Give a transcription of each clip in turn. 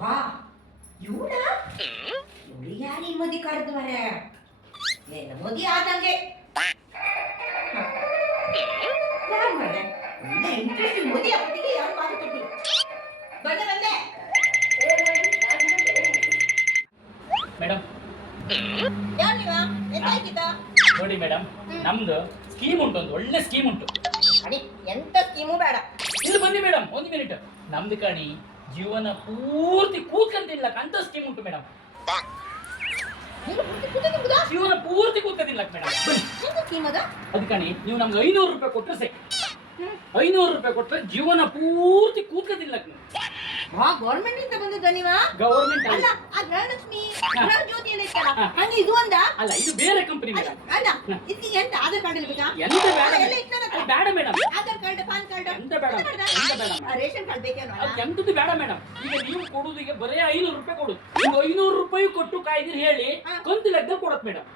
ವಾ ಇವಳ ಇವಳಿಗೆ ಯಾರು ಈ ಮದಿ ಕರೆದು ಮರೆ ಏನು ಮದಿ ಆದಂಗೆ ಯಾರು ಮರೆ ಒಳ್ಳೆ ಇಂಟ್ರೆಸ್ಟಿಂಗ್ ಮದಿ ಅವತ್ತಿಗೆ ಯಾರು ಮಾತಾಡ್ತಿ ಬಂದೆ ಬಂದೆ ಮೇಡಮ್ ಯಾರು ನೀವ ಎಂತಾಯ್ತಿದ್ದ ನೋಡಿ ಮೇಡಮ್, ನಮ್ದು ಸ್ಕೀಮ್ ಉಂಟು, ಒಂದು ಒಳ್ಳೆ ಸ್ಕೀಮ್ ಉಂಟು. ಅಡಿ ಎಂತ ಸ್ಕೀಮು ಬೇಡ. ಇಲ್ಲಿ ಬನ್ನಿ ಮೇಡಮ್, ಒಂದು ಮಿನಿಟ್. ನಮ್ದು ಕಣಿ ಜೀವನ ಪೂರ್ತಿ ಕೂತ್ಕೊಂತಿನ್ಲಕ್ಕ ಅಂತ ಸ್ಕೀಮ್ ಉಂಟು ಮೇಡಮ್. ಜೀವನ ಪೂರ್ತಿ ಕೂತ್ಕೊಂತಿನ್ಲಕ್ಕ ಮೇಡಮ್. ಅದು ಕಣಿ, ನೀವು ನಮ್ಗೆ 500 ರೂಪಾಯಿ ಕೊಟ್ಟರೆ ಸಾಕು. 500 ರೂಪಾಯಿ ಕೊಟ್ಟರೆ ಜೀವನ ಪೂರ್ತಿ ಕೂತ್ಕೊಂತಿನ್ಲಕ್ಕ ನೀವು. ಗವರ್ಮೆಂಟ್ ಇಂದ ಬಂದದ ನೀವ? ಗವರ್ಮೆಂಟ್ ಅಲ್ಲ, ಆ ಗೃಹಲಕ್ಷ್ಮಿ ಗೃಹ ಜ್ಯೋತಿ ಎಲ್ಲ ಇತ್ತಲ್ಲ, ಹಂಗೆ ಇದು ಒಂದ? ಅಲ್ಲ, ಇದು ಬೇರೆ ಕಂಪನಿ ಮೇಡಮ್. ಅಲ್ಲ, ಇದಕ್ಕೆ ಎಂತ ಆಧಾರ್ ಕಾರ್ಡ್ ಇರ್ಬೇಕಾ? ಎಂತ ಬೇಡ, ಬೇಡ madam. Aadhaar card, PAN card ಎಂತ ಬೇಡ, ಎಂತ ಬೇಡ. Ration card ಬೇಕೇನೋ? ಎಂತದ್ದು ಬೇಡ ಮೇಡಮ್. ಈಗ ನೀವು ಕೊಡುದು ಈಗ ಬರೇ 500 ರೂಪಾಯಿ ಕೊಡುದು. ನೀವು 500 ರೂಪಾಯಿ ಕೊಟ್ಟು ಕಾಯ್ದಿರಿ ಹೇಳಿ ಕಂತು ಲೆಕ್ಕ ಕೊಡತ್ ಮೇಡಮ್.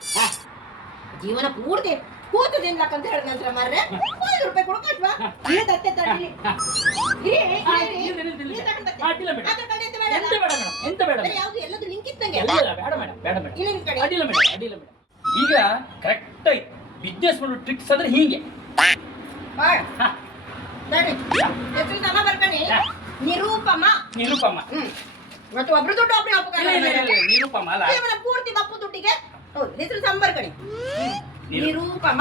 ಜೀವನ ಪೂರ್ತಿ ಕೂತದಿಂದಕ್ಕ ಅಂತ ಹೇಳಿದ ನಂತರ ಮಾರ್ರೆ 500 ರೂಪಾಯಿ ಕೊಡಕಲ್ವಾ? ಇಲ್ಲದತ್ತೆ ತಡಿ. ಎಂತ ಬೇಡ ಮೇಡಮ್, ಎಂತ ಬೇಡ. ಯಾವುದು ಎಲ್ಲದು ಲಿಂಕ್ ಇತ್ತಂಗೆ? ಬೇಡ ಮೇಡಮ್, ಬೇಡ ಮೇಡಮ್. ಇಲ್ಲ ನಿಮ್ ಕಡೆ ಅಡ್ಡಿಲ್ಲ ಮೇಡಮ್, ಅಡ್ಡಿಲ್ಲ ಮೇಡಮ್. ಈಗ ಕರೆಕ್ಟ್ ಆಗಿ ಬಿಸ್ನೆಸ್ ಮಾಡೋ ಟ್ರಿಕ್ಸ್ ಅಂದ್ರೆ ಹೀಗೆ. ಹೆಸರು ತಮ ಬರ್ಕಣಿ. ನಿರೂಪಮ. ನಿರೂಪಮ. ಮತ್ತು ಒಬ್ರು ದುಡ್ಡು ಒಬ್ರು ನಿರೂಪಮ ಅಲ್ಲ, ಜೀವನ ಪೂರ್ತಿ ಬಪ್ಪು ದುಡ್ಡಿಗೆ ಹೆಸರು ಸಂಬರ್ಕಣಿ. ನಿರೂಪಮ.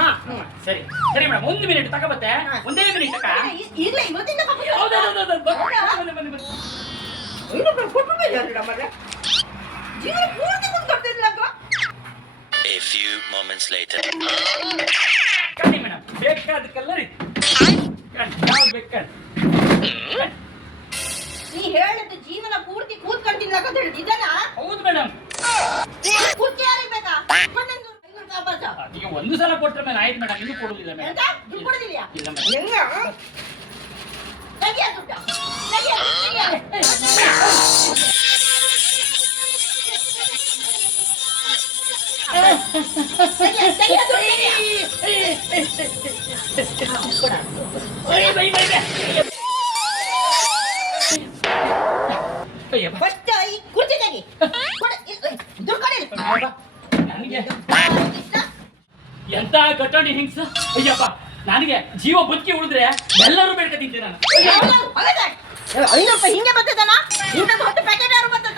ಸರಿ ಸರಿ ಮೇಡಮ್, 1 ಮಿನಿಟ್ ತಗೋಬತ್ತೆ. ಒಂದೇ ಮಿನಿಟ್ ಅಕ್ಕ. ಈಗಲೇ ಇವತ್ತಿಂದ ಜೀವನ ಪೂರ್ತಿ ಕುಂತ್ಕೊಡ್ತಿದ್ಲ. A few moments later. ಕಣ್ಣಿ ಮೇಡಮ್, ಬೇಕಾದಕ್ಕೆಲ್ಲ ರೀ ಯಾವ್ದು ಬೇಕಾದ. ನೀ ಹೇಳಿದ್ದು ಜೀವನ ಪೂರ್ತಿ ಕೂತ್ಕೊಳ್ತಿಲ್ಲ ಅಂತ ಹೇಳಿದ್ ಇದನ್ನ? ಹೌದು ಮೇಡಮ್. ಕುರ್ಚಿ ಯಾರಿಗೆ ಬೇಕಾ? ಈಗ ಒಂದು ಸಲ ಕೊಟ್ರೆ ಮೇಲೆ ಆಯ್ತು ಮೇಡಮ್, ಇನ್ನೂ ಕೊಡುದಿಲ್ಲ ಮೇಡಮ್. ದುಡ್ಡು ಕೊಡುದಿಲ್ಲ? ಇಲ್ಲ ಮೇಡಮ್. ತೆಗಿಯ ದುಡ್ಡ, ತೆಗಿಯ. ಫಸ್ಟ್ ಈ ಕುರ್ಚಿ ತೆಗಿ. ದುಡ್ಡು ಕೊಡಿ. ನನಗೆ ಎಂತ ಗಟ್ಟಣಿ ಹಿಂಗ್ಸ. ಅಯ್ಯಪ್ಪ, ನನಗೆ ಜೀವ ಬದುಕಿ ಉಳಿದ್ರೆ ಎಲ್ಲರೂ ಬೇಡ್ಕ ತಿಂತೀನಿ ನಾನು. 500 ರೂಪಾಯಿ ಹಿಂಗೆ ಬರ್ತದಲ್ಲ, ಇಂಥದ್ದು 10 ಪ್ಯಾಕೆಟ್ ಯಾರು ಬರ್ತದ?